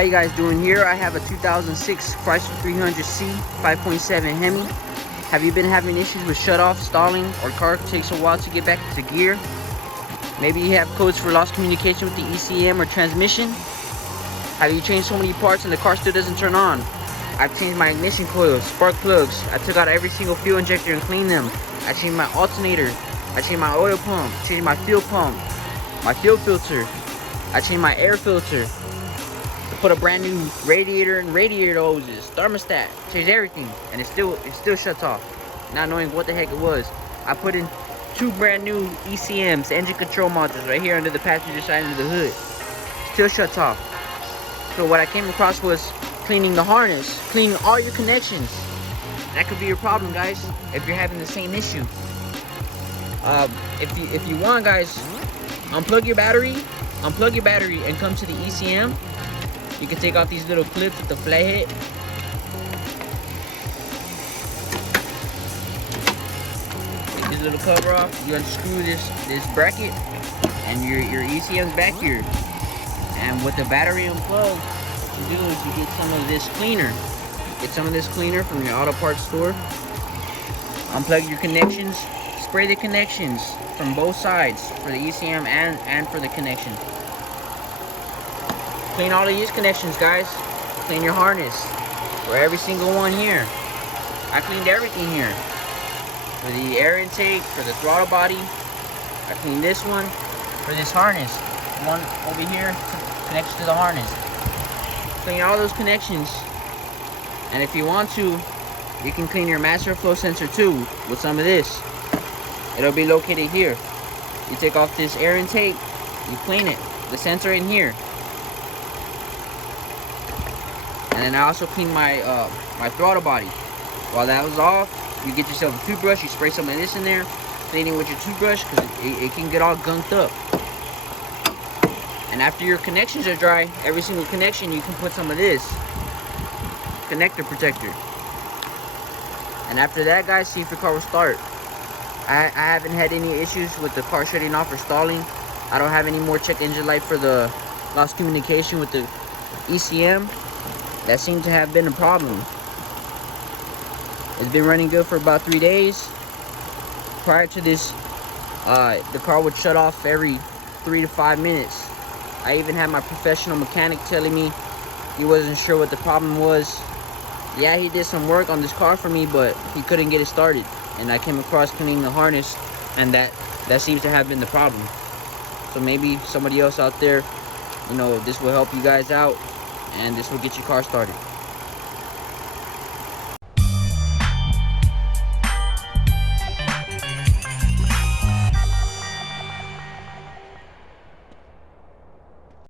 How you guys doing? Here I have a 2006 Chrysler 300c 5.7 Hemi. Have you been having issues with shutoff, stalling, or car takes a while to get back into gear? Maybe you have codes for lost communication with the ECM or transmission? Have you changed so many parts and the car still doesn't turn on? I've changed my ignition coils, spark plugs. I took out every single fuel injector and cleaned them. I changed my alternator. I changed my oil pump, changed my fuel pump, my fuel filter. I changed my air filter. Put a brand new radiator and radiator hoses, thermostat, changed everything, and it still shuts off, not knowing what the heck it was. I put in 2 brand new ECMs, engine control modules, right here under the passenger side of the hood. Still shuts off. So what I came across was cleaning the harness, cleaning all your connections. That could be your problem, guys, if you're having the same issue. If you want, guys, unplug your battery, and come to the ECM. You can take out these little clips with the flathead. Take this little cover off. You unscrew this bracket, and your ECM's back here. And with the battery unplugged, what you do is you get some of this cleaner. Get some of this cleaner from your auto parts store. Unplug your connections. Spray the connections from both sides for the ECM and for the connection. Clean all of these connections, guys. Clean your harness for every single one here. I cleaned everything here. For the air intake, for the throttle body. I cleaned this one. For this harness, one over here connects to the harness. Clean all those connections. And if you want to, you can clean your master flow sensor too with some of this. It'll be located here. You take off this air intake, you clean it. The sensor in here. And then I also clean my my throttle body. While that was off, you get yourself a toothbrush, you spray some of this in there, clean it with your toothbrush because it can get all gunked up. And after your connections are dry, every single connection you can put some of this connector protector. And after that, guys, see if your car will start. I haven't had any issues with the car shutting off or stalling. I don't have any more check engine light for the lost communication with the ECM. That seemed to have been a problem. It's been running good for about 3 days. Prior to this, the car would shut off every 3 to 5 minutes. I even had my professional mechanic telling me he wasn't sure what the problem was. Yeah, he did some work on this car for me, but he couldn't get it started. And I came across cleaning the harness, and that seems to have been the problem. So maybe somebody else out there, this will help you guys out, and this will get your car started.